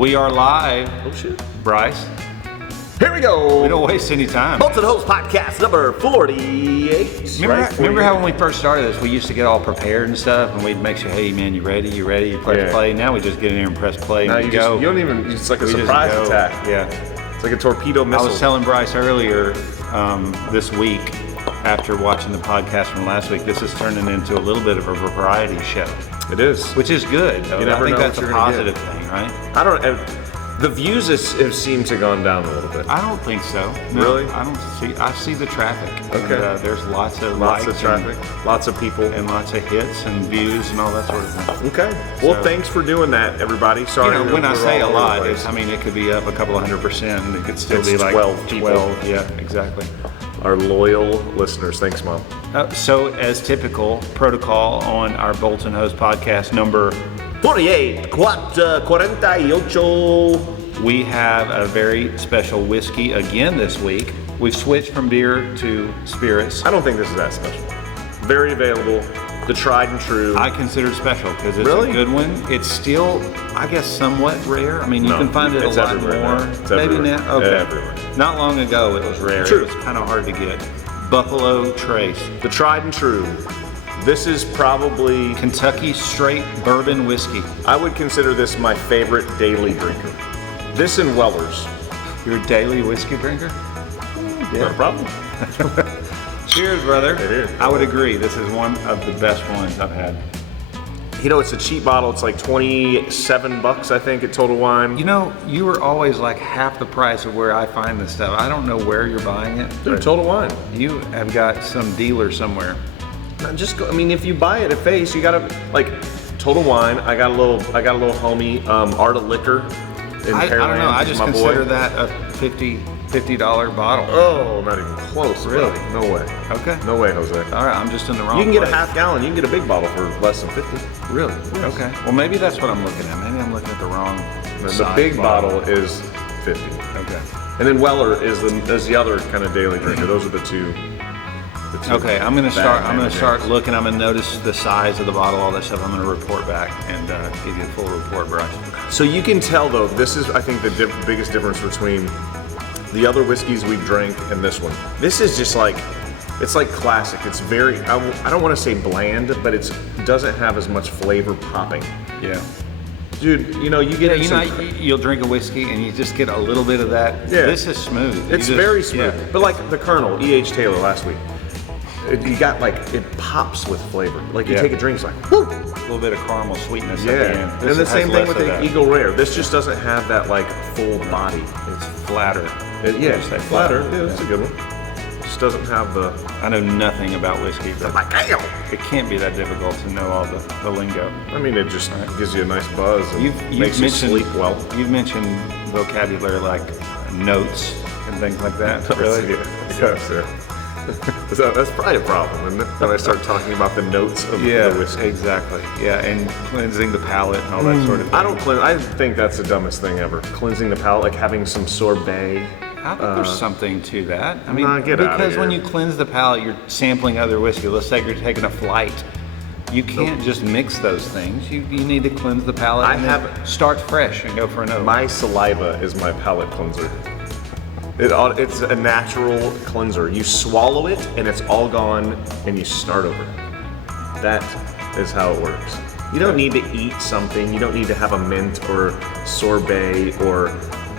We are live. Oh shit. Bryce. Here we go. We don't waste any time. Bolts and Hose podcast number 48. Remember how when we first started this, we used to get all prepared and stuff, and we'd make sure, hey man, you ready? You ready? You press play. Now we just get in here and press play and you go. You don't even. It's like a surprise attack. Yeah. It's like a torpedo missile. I was telling Bryce earlier this week, after watching the podcast from last week, this is turning into a little bit of a variety show. It is, which is good. You never I think know that's what a you're gonna positive thing, right? I don't. The views have seemed to gone down a little bit. I don't think so. No, really? I see the traffic. Okay. And, there's lots of traffic, lots of people, and lots of hits and views and all that sort of thing. Okay. Well, thanks for doing that, everybody. Sorry. When I say a lot, it could be up a couple of 100%, and it could still be like 12 people. 12. Yeah, exactly. Our loyal listeners. Thanks, Mom. So, as typical protocol on our Bolts and Hose podcast number 48. We have a very special whiskey again this week. We've switched from beer to spirits. I don't think this is that special. Very available, the tried and true. I consider it special because it's a good one. It's still, I guess, somewhat rare. I mean, you can find it a lot more. Maybe now. Okay. Everywhere. Not long ago it was rare. True. It was kind of hard to get. Buffalo Trace. The tried and true. This is probably Kentucky straight bourbon whiskey. I would consider this my favorite daily drinker. This and Weller's. You're a daily whiskey drinker? No problem. Cheers, brother. It is. I would agree. This is one of the best ones I've had. You know, it's a cheap bottle. It's like $27, I think, at Total Wine. You know, you were always like half the price of where I find this stuff. I don't know where you're buying it. Dude, Total Wine. You have got some dealer somewhere. Just go. I mean, if you buy it at face, you gotta like Total Wine. I got a little homie, Art of Liquor. I don't know. I just consider that a $50 bottle. Oh, not even close. Really? No way. Okay. No way, Jose. All right, I'm just in the wrong. You can get place. a half gallon. You can get a big bottle for less than 50. Really? Yes. Okay. Well, maybe that's what I'm looking at. Maybe I'm looking at the wrong. The big bottle is 50. Okay. And then Weller is the other kind of daily drinker. Those are the two. Okay, I'm gonna start looking. I'm gonna notice the size of the bottle, all that stuff. I'm gonna report back and give you a full report, Bryce. So you can tell though, this is I think the biggest difference between the other whiskeys we've drank and this one. This is just like, it's like classic. It's very, I don't want to say bland, but it doesn't have as much flavor popping. Yeah. Dude, you know, you'll drink a whiskey and you just get a little bit of that. Yeah. This is smooth. It's very smooth. Yeah. But like the Colonel, E.H. Taylor last week, you got like, it pops with flavor. Like you take a drink, it's like, whoo! A little bit of caramel sweetness at the end. And the same thing with the Eagle Rare. This just doesn't have that like full body. It's flatter. Flatter. Yeah, that's a good one. Just doesn't have the. I know nothing about whiskey, but it can't be that difficult to know all the lingo. I mean, it just gives you a nice buzz and makes you sleep well. You've mentioned vocabulary like notes and things like that. Really? Yeah. So that's probably a problem, isn't it? When I start talking about the notes of the whiskey. Exactly. Yeah, and cleansing the palate and all that sort of thing. I think that's the dumbest thing ever. Cleansing the palate, like having some sorbet. I think there's something to that. I mean, because when you cleanse the palate, you're sampling other whiskey. Let's say you're taking a flight. You can't just mix those things. You need to cleanse the palate start fresh and go for another. My saliva is my palate cleanser. It's a natural cleanser. You swallow it and it's all gone and you start over. That is how it works. You don't need to eat something. You don't need to have a mint or sorbet or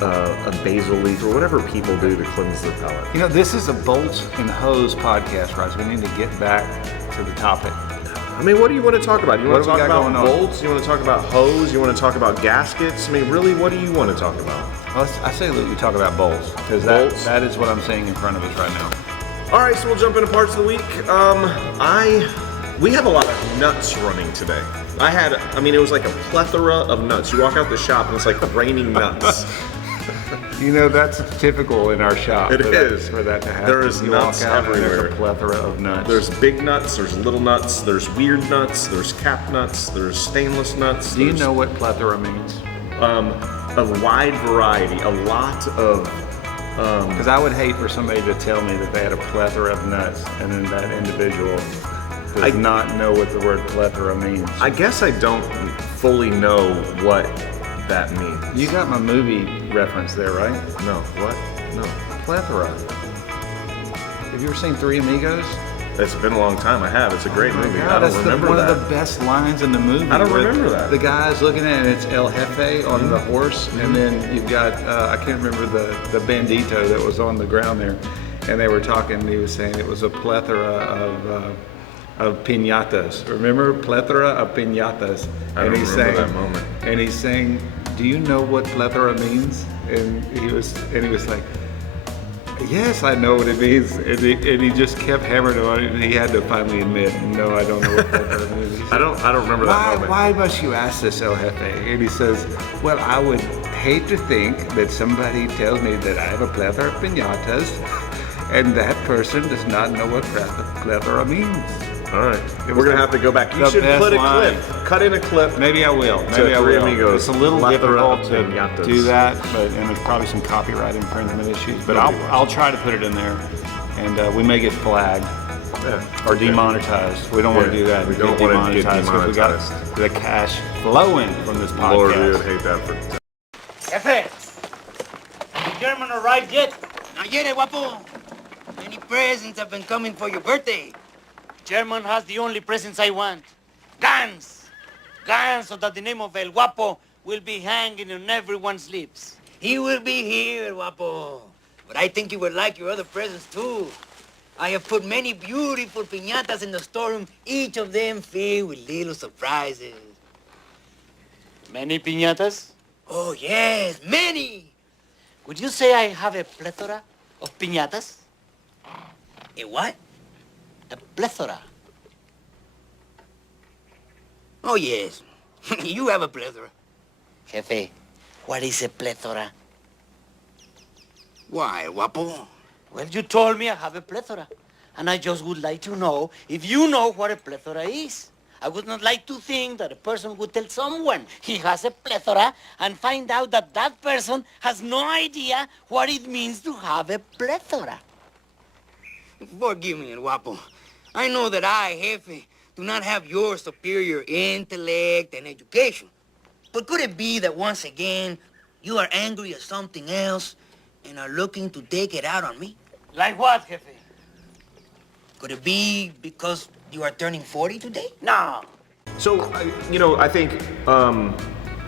a basil leaf or whatever people do to cleanse their palate. You know, this is a Bolts and Hose podcast, right? So we need to get back to the topic. I mean, what do you want to talk about? You want to talk about bolts? You want to talk about hose? You want to talk about gaskets? I mean, really, what do you want to talk about? Well, I say that we talk about bolts because that is what I'm seeing in front of us right now. All right, so we'll jump into parts of the week. We have a lot of nuts running today. It was like a plethora of nuts. You walk out the shop and it's like raining nuts. You know, that's typical in our shop. It is. For that to happen. There is nuts everywhere. There's a plethora of nuts. There's big nuts, there's little nuts, there's weird nuts, there's cap nuts, there's stainless nuts. Do you know what plethora means? A wide variety, a lot of... Because I would hate for somebody to tell me that they had a plethora of nuts and then that individual does not know what the word plethora means. I guess I don't fully know what that means. You got my movie reference there, right? No, what? No. Plethora. Have you ever seen Three Amigos? It's been a long time. I have. It's a great movie. God, I don't remember one that. of the best lines in the movie. I don't where remember that. The guy's looking at it, and it's El Jefe on the horse, and then you've got, I can't remember the bandito that was on the ground there, and they were talking, and he was saying it was a plethora of piñatas. Remember? Plethora of piñatas. I don't remember that moment. And he's saying, do you know what plethora means? And he was like, yes, I know what it means. And he just kept hammering on it, and he had to finally admit, no, I don't know what plethora means. I don't remember that moment. Why must you ask this, El Jefe? And he says, well, I would hate to think that somebody tells me that I have a plethora of piñatas, and that person does not know what plethora means. All right, we're gonna have to go back. You should put a clip, cut in a clip. Maybe I will. Maybe I Three will. Amigos. It's a little difficult to piñatas. do that, and there's probably some copyright infringement issues. But I'll try to put it in there, and we may get flagged or demonetized. We don't want to do that. We don't want to get demonetized. We got the cash flowing from this podcast. Lord, we would hate that for. Jefe, the German arrived yet? Not yet, guapo. Many presents have been coming for your birthday. German has the only presents I want. Guns! Guns, so that the name of El Guapo will be hanging on everyone's lips. He will be here, guapo. But I think you would like your other presents, too. I have put many beautiful piñatas in the storeroom, each of them filled with little surprises. Many piñatas? Oh, yes, many. Would you say I have a plethora of piñatas? A what? A plethora. Oh, yes. You have a plethora. Jefe, what is a plethora? Why, guapo? Well, you told me I have a plethora. And I just would like to know if you know what a plethora is. I would not like to think that a person would tell someone he has a plethora and find out that that person has no idea what it means to have a plethora. Forgive me, guapo. I know that I, Jefe, do not have your superior intellect and education. But could it be that once again, you are angry at something else and are looking to take it out on me? Like what, Jefe? Could it be because you are turning 40 today? No. So, I think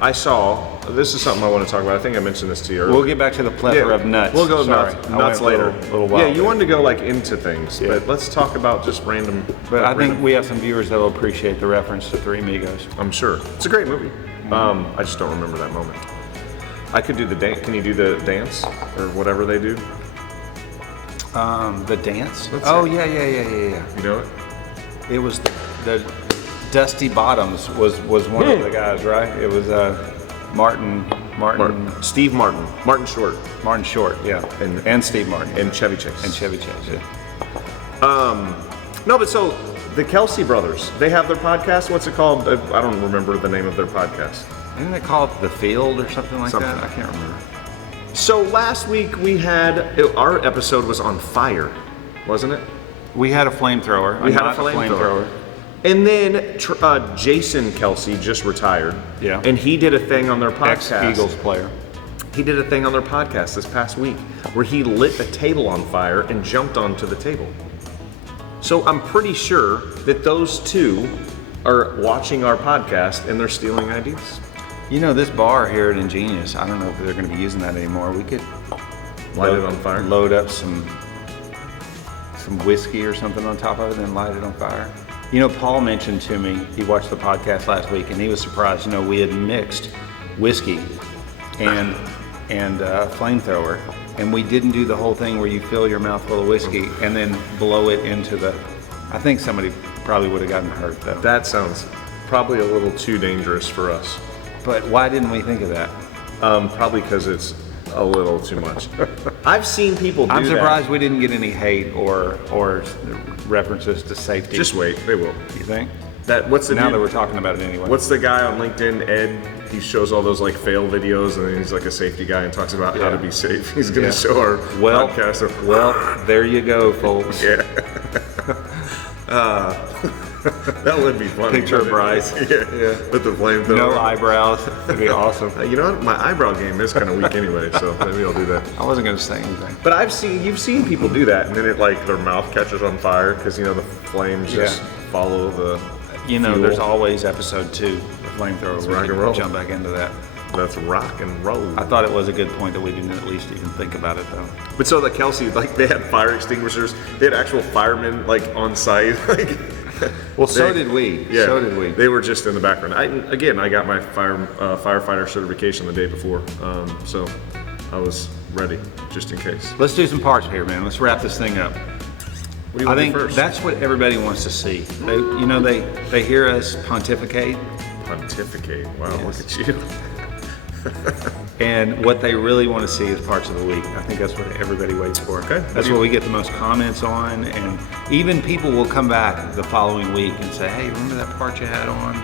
I saw, this is something I want to talk about. I think I mentioned this to you earlier. We'll get back to the plethora of nuts. We'll go Sorry, nuts later. Little while yeah, you there. wanted to go into things, but let's talk about just random. But I think we have some viewers that will appreciate the reference to Three Amigos. I'm sure. It's a great movie. I just don't remember that moment. I could do the dance. Can you do the dance or whatever they do? The dance? Let's Oh, see. yeah. You know it? It was the Dusty Bottoms was one of the guys, right? It was Martin Steve Martin. Martin Short. Martin Short, yeah. And Steve Martin. And Chevy Chase. And Chevy Chase, yeah. No, but so the Kelsey brothers, they have their podcast. What's it called? I don't remember the name of their podcast. Didn't they call it The Field or something like Something. that? I can't remember. So last week we had, our episode was on fire, wasn't it? We had a flamethrower. We had a not flamethrower. And then Jason Kelsey just retired. Yeah. And he did a thing on their podcast. Ex-Eagles player. He did a thing on their podcast this past week where he lit a table on fire and jumped onto the table. So I'm pretty sure that those two are watching our podcast and they're stealing ideas. You know, this bar here at Ingenious, I don't know if they're going to be using that anymore. We could Light it on fire? Load up some whiskey or something on top of it and light it on fire. You know, Paul mentioned to me, he watched the podcast last week and he was surprised. You know, we had mixed whiskey and flamethrower, and we didn't do the whole thing where you fill your mouth full of whiskey and then blow it into the, I think somebody probably would have gotten hurt though. That sounds probably a little too dangerous for us. But why didn't we think of that? Probably because it's a little too much. I've seen people do I'm surprised that. we didn't get any hate or references to safety. Just wait, they will. You think? What's the Now dude- that we're talking about it anyway. What's the guy on LinkedIn, Ed? He shows all those like fail videos, and then he's like a safety guy and talks about how to be safe. He's gonna show our podcast. Well, there you go, folks. Yeah. That would be fun. Picture of Bryce. Yeah. With the flamethrower. No eyebrows. That'd be awesome. You know what? My eyebrow game is kind of weak anyway, so maybe I'll do that. I wasn't going to say anything. But you've seen people do that, and then it like their mouth catches on fire because the flames just follow the. Fuel. There's always episode 2 of flamethrower. It's We rock can and roll. Jump back into that. That's rock and roll. I thought it was a good point that we didn't at least even think about it though. But so like Kelsey, like they had fire extinguishers. They had actual firemen like on site. Well, so did we. Yeah, So did we. They were just in the background. I got my firefighter certification the day before, so I was ready just in case. Let's do some parts here, man. Let's wrap this thing up. What do you I want to think do first? that's what everybody wants to see. They hear us pontificate, Pontificate. Wow, Yes. look at you. and what they really want to see is parts of the week. I think that's what everybody waits for. Okay. That's what we get the most comments on, and even people will come back the following week and say, "Hey, remember that part you had on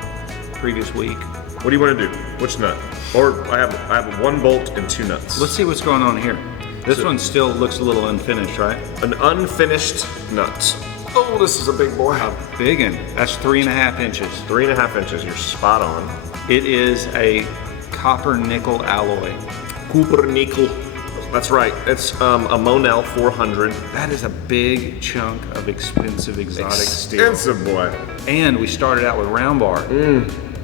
previous week?" What do you want to do? Which nut? Or I have 1 bolt and 2 nuts. Let's see what's going on here. This one still looks a little unfinished, right? An unfinished nut. Oh, this is a big boy. Big one. That's 3.5 inches. 3.5 inches. You're spot on. It is a copper nickel alloy. Cooper nickel. That's right. It's a Monel 400. That is a big chunk of expensive exotic steel. Expensive boy. And we started out with round bar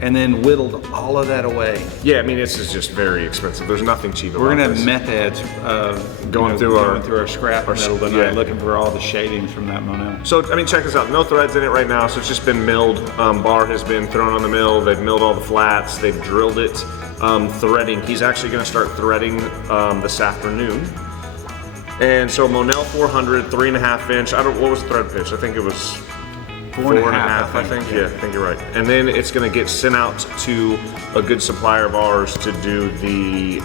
and then whittled all of that away. Yeah, I mean, this is just very expensive. There's nothing cheap about We're gonna this. have meth heads Going through our scrap metal tonight, yeah. looking for all the shavings from that Monel. So, I mean, check this out. No threads in it right now, so it's just been milled. Bar has been thrown on the mill. They've milled all the flats. They've drilled it. Threading. He's actually going to start threading this afternoon. And so Monel 400, 3.5 inch. What was the thread pitch? I think it was 4.5. I think. Yeah, I think you're right. And then it's going to get sent out to a good supplier of ours to do the.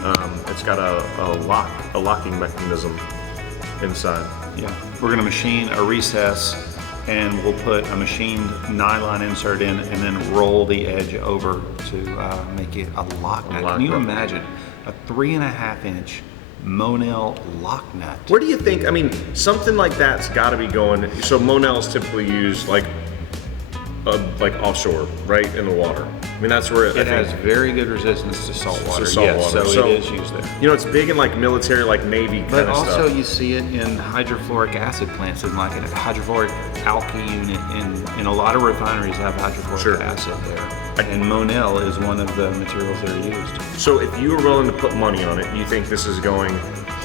It's got a locking mechanism inside. Yeah, we're gonna machine a recess, and we'll put a machined nylon insert in, and then roll the edge over to make it a lock nut. Can you imagine a 3.5 inch Monel lock nut? Where do you think? I mean, something like that's got to be going. So Monel's typically used like offshore, right in the water. I mean, that's where It has very good resistance to salt water. salt Yes, water. so it is used there. You know, it's big in like military, like Navy kind But of also stuff. you see it in hydrofluoric acid plants, and like a hydrofluoric alky unit in a lot of refineries have hydrofluoric acid there. And Monel is one of the materials that are used. So if you were willing to put money on it, do you think this is going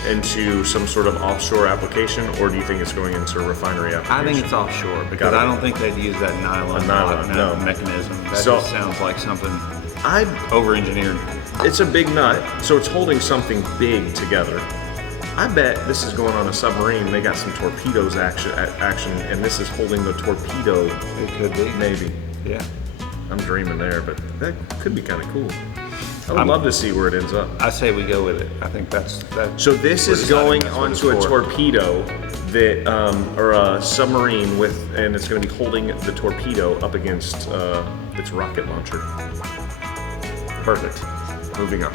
into some sort of offshore application, or do you think it's going into a refinery application? I think it's offshore because I don't think they'd use that nylon lock nut mechanism. That just sounds like something over-engineered. It's a big nut, so it's holding something big together. I bet this is going on a submarine. They got some torpedoes action, and this is holding the torpedo. It could be. Maybe. Yeah. I'm dreaming there, but that could be kind of cool. I would love to see where it ends up. I say we go with it. I think that's that. So this is going onto a torpedo that, or a submarine with, and it's going to be holding the torpedo up against its rocket launcher. Perfect. Moving on.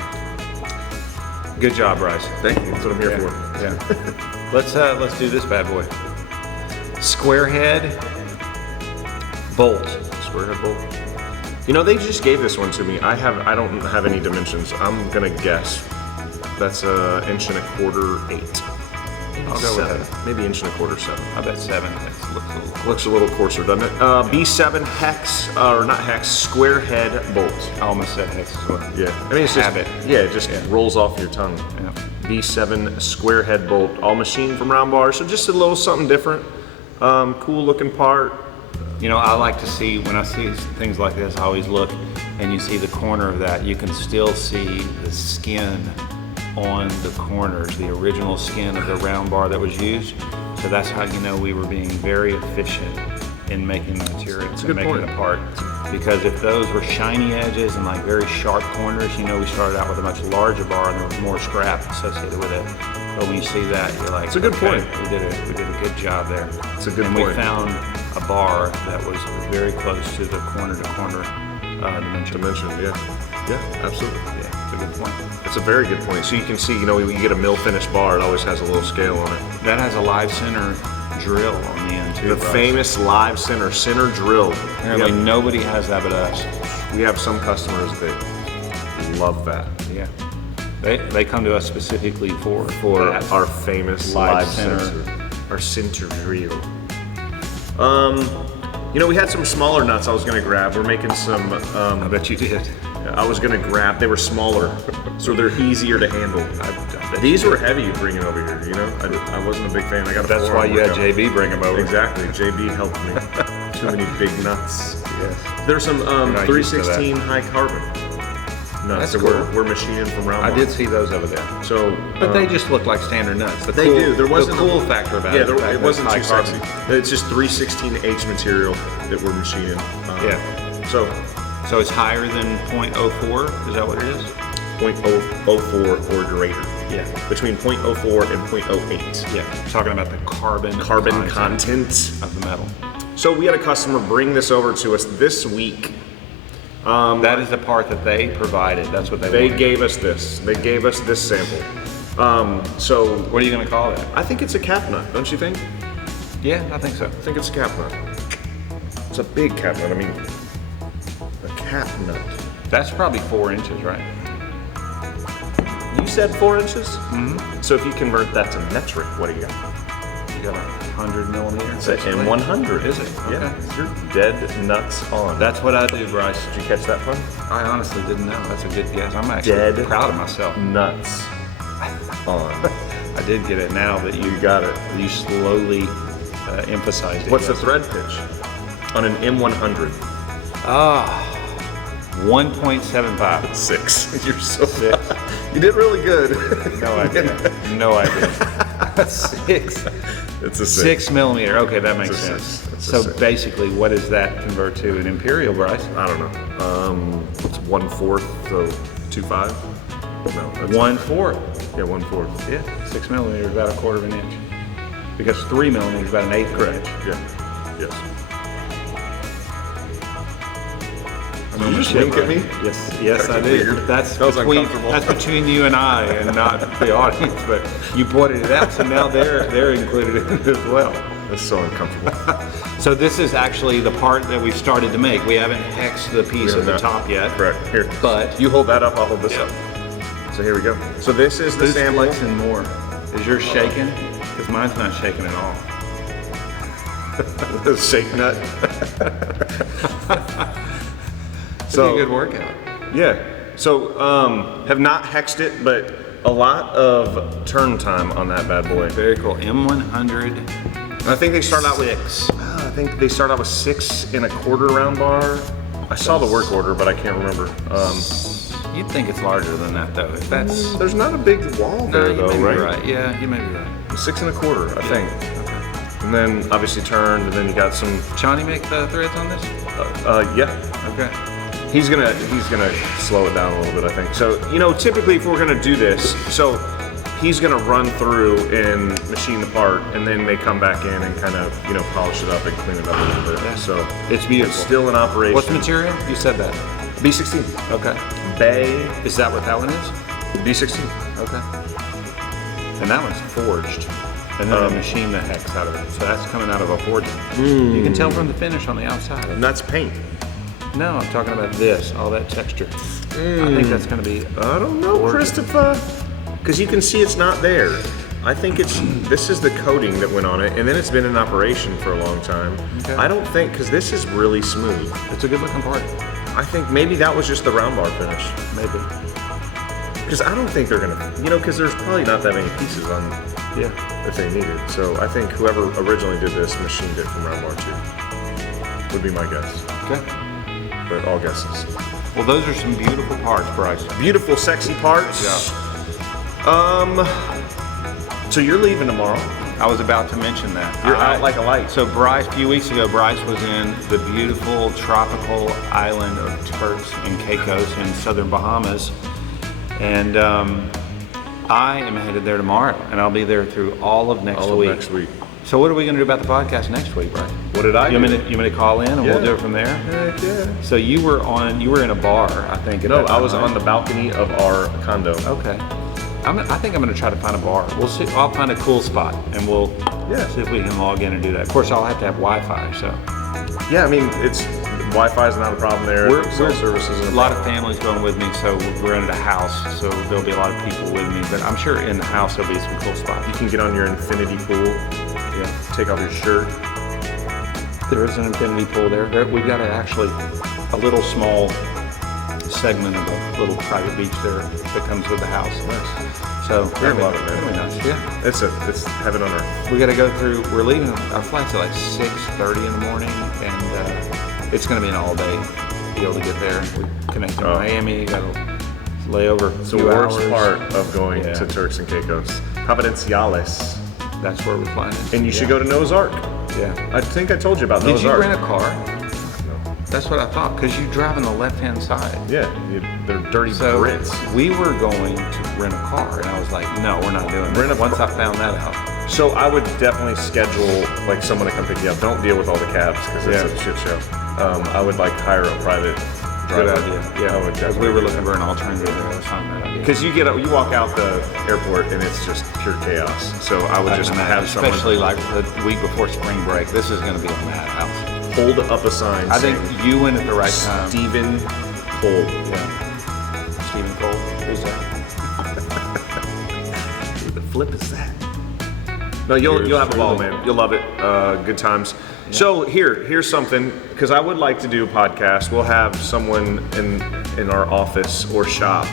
Good job, Bryce. Thank you. That's what I'm here for. Yeah. Let's do this bad boy. Square head bolt. Square head bolt. You know, they just gave this one to me. I don't have any dimensions. I'm gonna guess that's an 1.25 inch. 8. I'll go with 7. that. Maybe 1.25 inch 7. I bet 7. Looks a little coarser, doesn't it? B7 hex, or not hex, square head bolt. I almost said hex as well. Yeah, I mean it's just Habit. yeah, it just rolls off your tongue. Yeah. B7 square head bolt, all machined from round bar. So just a little something different. Cool looking part. You know, I like to see, when I see things like this, I always look and you see the corner of that. You can still see the skin on the corners, the original skin of the round bar that was used. So that's how you know we were being very efficient in making the materials and making the part. Because if those were shiny edges and like very sharp corners, you know, we started out with a much larger bar and there was more scrap associated with it. But when you see that, you're like, it's a good point. We did a good job there. It's a good and point. We found a bar that was very close to the corner dimension. Yeah, absolutely. Yeah, it's a good point. It's a very good point. So you can see, you know, when you get a mill finished bar, it always has a little scale on it. That has a live center drill on the end too. The Bryce. famous live center drill. Apparently nobody has that but us. We have some customers that love that. Yeah. They come to us specifically for that. our famous Live live center. center. Our center drill. We had some smaller nuts I was gonna grab. We're making some, I bet you did. I was gonna grab, they were smaller, so they're easier to handle. These were heavy bringing over here, I wasn't a big fan. I got a That's why you had JB bring them over. Exactly, JB helped me. Too many big nuts. Yes. There's some not used to that. 316 high carbon nuts That's that cool. we're machining from Round I did see those over there. So, But they just look like standard nuts. They do. There wasn't the cool factor about yeah, it. it wasn't high too carbon. sexy. It's just 316H material that we're machining. Yeah. So So it's higher than 0.04? Is that what it is? 0.004 or greater. Yeah. Between 0.04 and 0.08. Yeah. Talking about the carbon Content. of the metal. So we had a customer bring this over to us this week. That is the part that they provided. That's what They wanted. gave us this. They gave us this sample. So What are you going to call that? I think it's a cap nut, don't you think? Yeah, I think so. I think it's a cap nut. It's a big cap nut. I mean, a cap nut. That's probably 4 inches, right? You said 4 inches? Mm-hmm. So if you convert that to metric, what do you got? You got 100 millimeter. It's an M100. Is it? Yeah. Okay. You're dead nuts on. That's what I do, Bryce. Did you catch that one? I honestly didn't know. That's a good guess. I'm actually Dead. proud of myself. Nuts on. I did get it now that you got it. You slowly emphasized it. What's the Yes. thread pitch on an M100? 1.75. 6. You're so 6. You did really good. No idea. No idea. 6. It's a 6 millimeter. Okay, that makes It's a sense. six. It's a So six. basically, what does that convert to? An imperial, Bryce? I don't know. It's 1/4, so 2.5. No, that's 1/4. Yeah, 1/4. Yeah, 6 millimeters, about a quarter of an inch. Because 3 millimeters, about an eighth of an inch. Yeah. Yes. Did you just wink at me? Yes, I did. Weird. That's That was between uncomfortable. that's between you and I, and not the audience. But you pointed it out, so now they're included in it as well. That's so uncomfortable. So this is actually the part that we started to make. We haven't hexed the piece at the top yet. Correct. Here. But You hold that up, I'll hold this up. So here we go. So this is the who's sample. flexing more? Is yours shaking? Because mine's not shaking at all. The shake nut. It's a good workout. Yeah. So have not hexed it, but a lot of turn time on that bad boy. Very cool. M100. And I think they start out with 6. I think they start out with 6 1/4 round bar. I saw the work order, but I can't remember. You'd think it's larger than that, though. If that's There's not a big wall no, there, you though, may be right? right. Yeah, you may be right. 6 1/4, I think. And then obviously turned, and then you got some. Johnny make the threads on this? Yeah. Okay. He's gonna slow it down a little bit, I think. So typically if we're gonna do this, so he's gonna run through and machine the part, and then they come back in and kind of polish it up and clean it up a little bit. Yeah. So It's beautiful. It's still in operation. What's the material? You said that. B16. Okay. Bay Is that what that one is? B16. Okay. And that one's forged. And then I machined the hex out of it. So that's coming out of a forging. You can tell from the finish on the outside. And that's paint. No, I'm talking about this, all that texture. I think that's going to be. I don't know, Christopher, because you can see it's not there. I think this is the coating that went on it, and then it's been in operation for a long time. Okay. I don't think, because this is really smooth. It's a good looking part. I think maybe that was just the round bar finish. Maybe. Because I don't think they're gonna, because there's probably not that many pieces on Yeah. if they need it. So I think whoever originally did this machined it from round bar 2. Would be my guess, Okay. but all guesses. Well, those are some beautiful parts, Bryce. Beautiful, sexy parts. So you're leaving tomorrow. I was about to mention that. You're out like a light. So Bryce, a few weeks ago, Bryce was in the beautiful tropical island of Turks and Caicos in southern Bahamas. And I am headed there tomorrow, and I'll be there through all of next week. next week. So what are we going to do about the podcast next week, Bryce? What did I You do? want me to call in and we'll do it from there? Heck yeah. So you were in a bar, I think. at No, that I time, was right? on the balcony of our condo. Okay. I think I'm gonna try to find a bar. We'll see. I'll find a cool spot, and we'll see if we can log in and do that. Of course, I'll have to have Wi-Fi. So Yeah, I mean, Wi-Fi is not a problem there. Cell services. A lot of families going with me, so we're in a house, so there'll be a lot of people with me. But I'm sure in the house there'll be some cool spots. You can get on your infinity pool. Yeah, Take off your shirt. there is an infinity pool there. We've got a little small segment of a little private beach there that comes with the house. Nice. So You're gonna love it, man. Really nice. Yeah. It's heaven on earth. We got to go through. We're leaving. Our flight's at like 6:30 in the morning, and it's going to be an all-day deal to get there. We connect to Miami. Got to lay over. It's the worst part of going to Turks and Caicos. Providenciales. That's where we're flying. And you should go to Noah's Ark. Yeah. I think I told you about Noah's Did you Ark. rent a car? No. That's what I thought, because you drive on the left-hand side. Yeah, they're dirty So Brits. we were going to rent a car, and I was like, no, we're not doing that. Once I found that out. So I would definitely schedule like someone to come pick you up. Don't deal with all the cabs because it's a shit show. I would like hire a private Good driver. idea. I would Because we were looking for an alternative. I found that idea. Because you walk out the airport and it's just pure chaos. So I would just have someone especially like the week before spring break. This is going to be a madhouse. hold up a sign. I think you went at the right time. Stephen Cole. Yeah. Stephen Cole. Who's that? Who the flip is that? No, you'll have a ball, man. You'll love it. Good times. Yeah. So here's something, because I would like to do a podcast. We'll have someone in our office or shop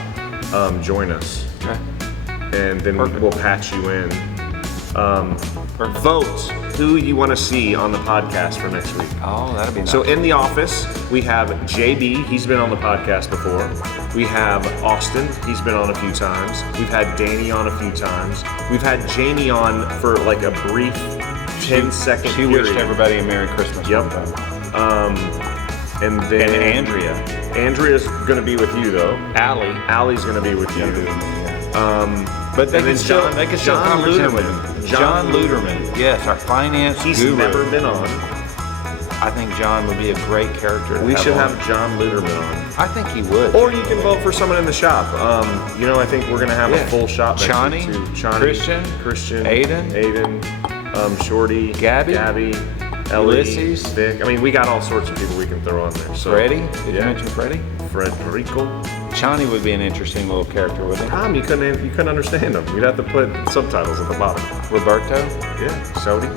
join us. Okay. And then Perfect. we'll patch you in. Vote who you want to see on the podcast for next week. Oh, that'd be nice. So in the office, we have JB. He's been on the podcast before. We have Austin. He's been on a few times. We've had Danny on a few times. We've had Jamie on for like a brief 10-second She period. wished everybody a Merry Christmas. Yep. And then And Andrea. Andrea's gonna be with you though. Allie's gonna be with you. But they And can then still conference him with him. John Luderman. Yes, our finance He's guru. never been on. I think John would be a great character. We should on. have John Luderman on. I think he would. Or you can vote for someone in the shop. I think we're gonna have a full shop next Chani, week too. Chani, Christian, Aiden, Shorty, Gabby, Ellie, Ulysses. Vic. I mean, we got all sorts of people we can throw on there. So, Freddie. Did you mention Freddie? Frederico. Chani would be an interesting little character, wouldn't he? Tom, you couldn't understand him. You'd have to put subtitles at the bottom. Roberto. Yeah, Sodi.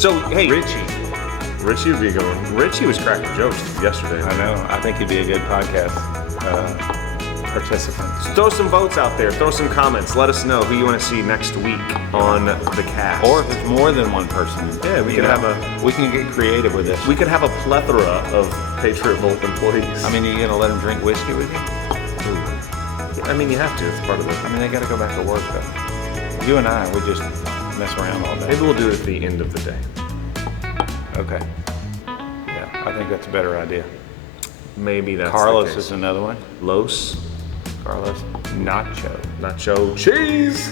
So hey, Richie would be a good one. Richie was cracking jokes yesterday. I know. I think he'd be a good podcast participant. So throw some votes out there. Throw some comments. Let us know who you want to see next week on the cast. Or if it's more than one person. Yeah, we can get creative with this. We could have a plethora of Patriot Volt employees. I mean, are you gonna let them drink whiskey with you? I mean, you have to. It's part of it. I mean, they gotta go back to work though. You and I, we just mess around all day. Maybe we'll do it at the end of the day. Okay. Yeah, I think that's a better idea. Maybe that's Carlos the case. is another one. Los. Carlos Nacho cheese.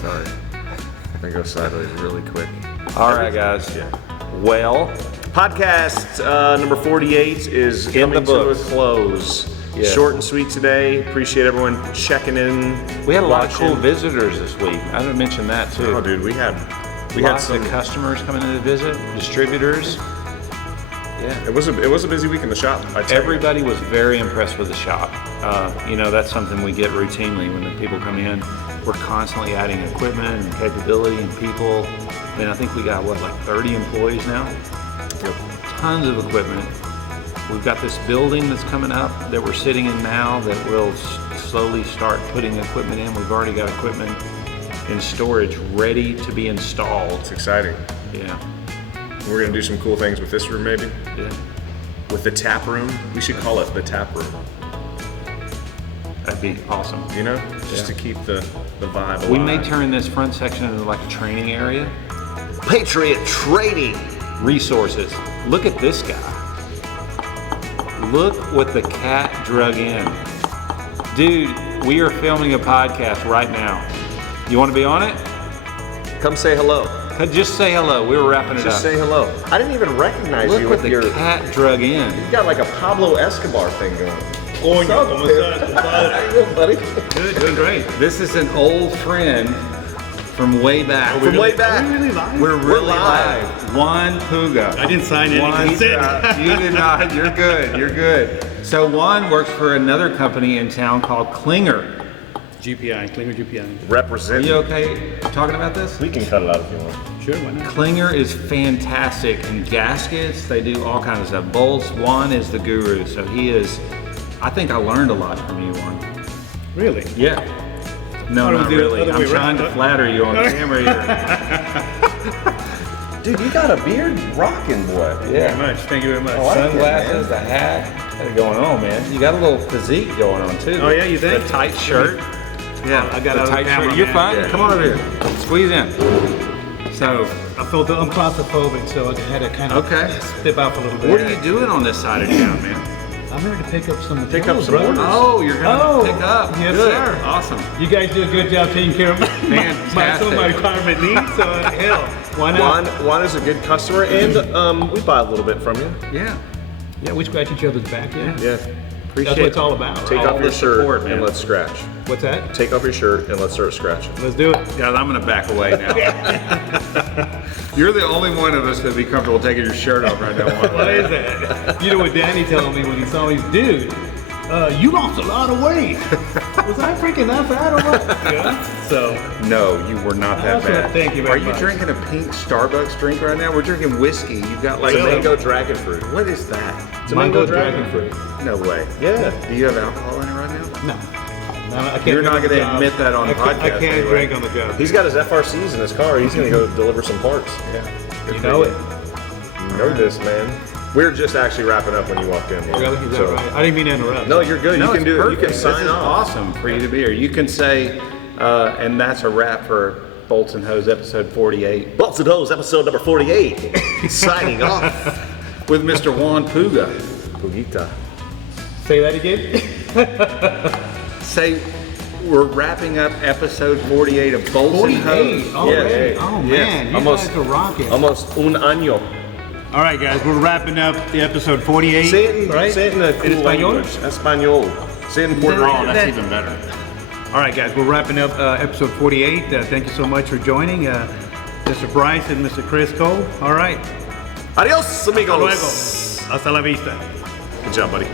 Sorry. I'm gonna go sideways really quick. All right, guys. Yeah. Well, Podcast number 48 is In the coming to a books. close. Yes. Short and sweet today. Appreciate everyone checking in. we had a lot of watching. cool visitors this week. I didn't mention that too. Oh, dude, we had Lots some. of customers coming in to visit, distributors. Yeah. It was a busy week in the shop. I tell you. Everybody was very impressed with the shop. That's something we get routinely when the people come in. We're constantly adding equipment and capability and people. And I think we got, 30 employees now? Yep. Tons of equipment. We've got this building that's coming up that we're sitting in now that we'll slowly start putting equipment in. We've already got equipment in storage ready to be installed. It's exciting. Yeah. We're gonna do some cool things with this room, maybe. Yeah. With the tap room. We should call it the tap room. That'd be awesome. You know, just to keep the vibe alive. We may turn this front section into like a training area. Patriot Trading. Resources. Look at this guy. Look what the cat drug in. Dude, we are filming a podcast right now. You want to be on it? Come say hello. Just say hello. We were wrapping it Just up. say hello. I didn't even recognize Look you what with the your. cat drug in. You got like a Pablo Escobar thing going. Coño, ¿cómo estás, compadre? How you doing, buddy? Good, doing great. This is an old friend from way back. From way back. Are we really live? We're really live. live. Juan Puga. I didn't sign any Juan, consent. you did not. You're good. You're good. So Juan works for another company in town called Klinger. GPI, Klinger GPI. Are Represent. you okay talking about this? We can cut it out if you want. Sure, why not? Klinger is fantastic in gaskets. They do all kinds of stuff. Bolts. Juan is the guru. So he is. I think I learned a lot from you, Juan. Really? Yeah. No, Thought it not was the really. other I'm way trying around, to huh? flatter you on camera here. Dude, you got a beard rocking, boy. Thank you very much. Thank you very much. Sunglasses, the hat. What's going on, man? You got a little physique going on too. Oh, yeah, you think? The tight shirt. Yeah, I got the out of tight the camera, shirt. You're man. fine. Yeah. Come on over here. Squeeze in. So, I felt I'm claustrophobic, so I had to kind of Okay. step out a little bit. what are you doing on this side of town, man? I'm here to pick up some Pick up some bro. orders. Oh, you're gonna pick up. Yes, Good. sir. Awesome. You guys do a good job taking care of some of my Fantastic. requirement needs, so hell, why not? Juan is a good customer, and we buy a little bit from you. Yeah. Yeah, we scratch each other's back, yeah. Yeah. Appreciate That's what it's all about. Take right? off your shirt support, man. and let's scratch. What's that? Take off your shirt and let's start scratching. Let's do it. Guys, I'm gonna back away now. You're the only one of us that'd be comfortable taking your shirt off right now. Juan. What is that? You know what Danny told me when he saw me, dude, you lost a lot of weight. Was I freaking that fat or what? Yeah. So, No, you were not that That's what- bad. thank you very Are much. you drinking a pink Starbucks drink right now? We're drinking whiskey. You've got like It's a mango dragon fruit. What is that? It's a mango dragon fruit. No way. Yeah. Do you have alcohol in it right now? no. No, I can't You're drink not on the gonna job. admit that on I podcast can't anyway. drink on the job. He's got his FRCs in his car. He's gonna go deliver some parts. Yeah. You know it. You know this, man. We're just actually wrapping up when you walked in. Really? Is that So- right? I didn't mean to interrupt. No, you're good. No, you can it's do it. You perfect. can sign This is off. awesome for you to be here. You can say, and that's a wrap for Bolts and Hose episode 48 Bolts and Hose, episode number 48. Signing off. with Mr. Juan Puga. Pugita. Say that again. Say we're wrapping up episode 48 of Bolts and Hose. 48 already. Yes. Oh Yes. man, you Almost- guys are rocking. Almost un año. All right, guys, we're wrapping up the episode 48. Say it in, right? say it in a cool In Espanol? language. Espanol. Say it in Puerto that- Rico. that- even better. All right, guys, we're wrapping up episode 48. Thank you so much for joining, Mr. Bryce and Mr. Kris Cole. All right, Adios, hasta luego. amigos. Hasta la vista. Good job, buddy.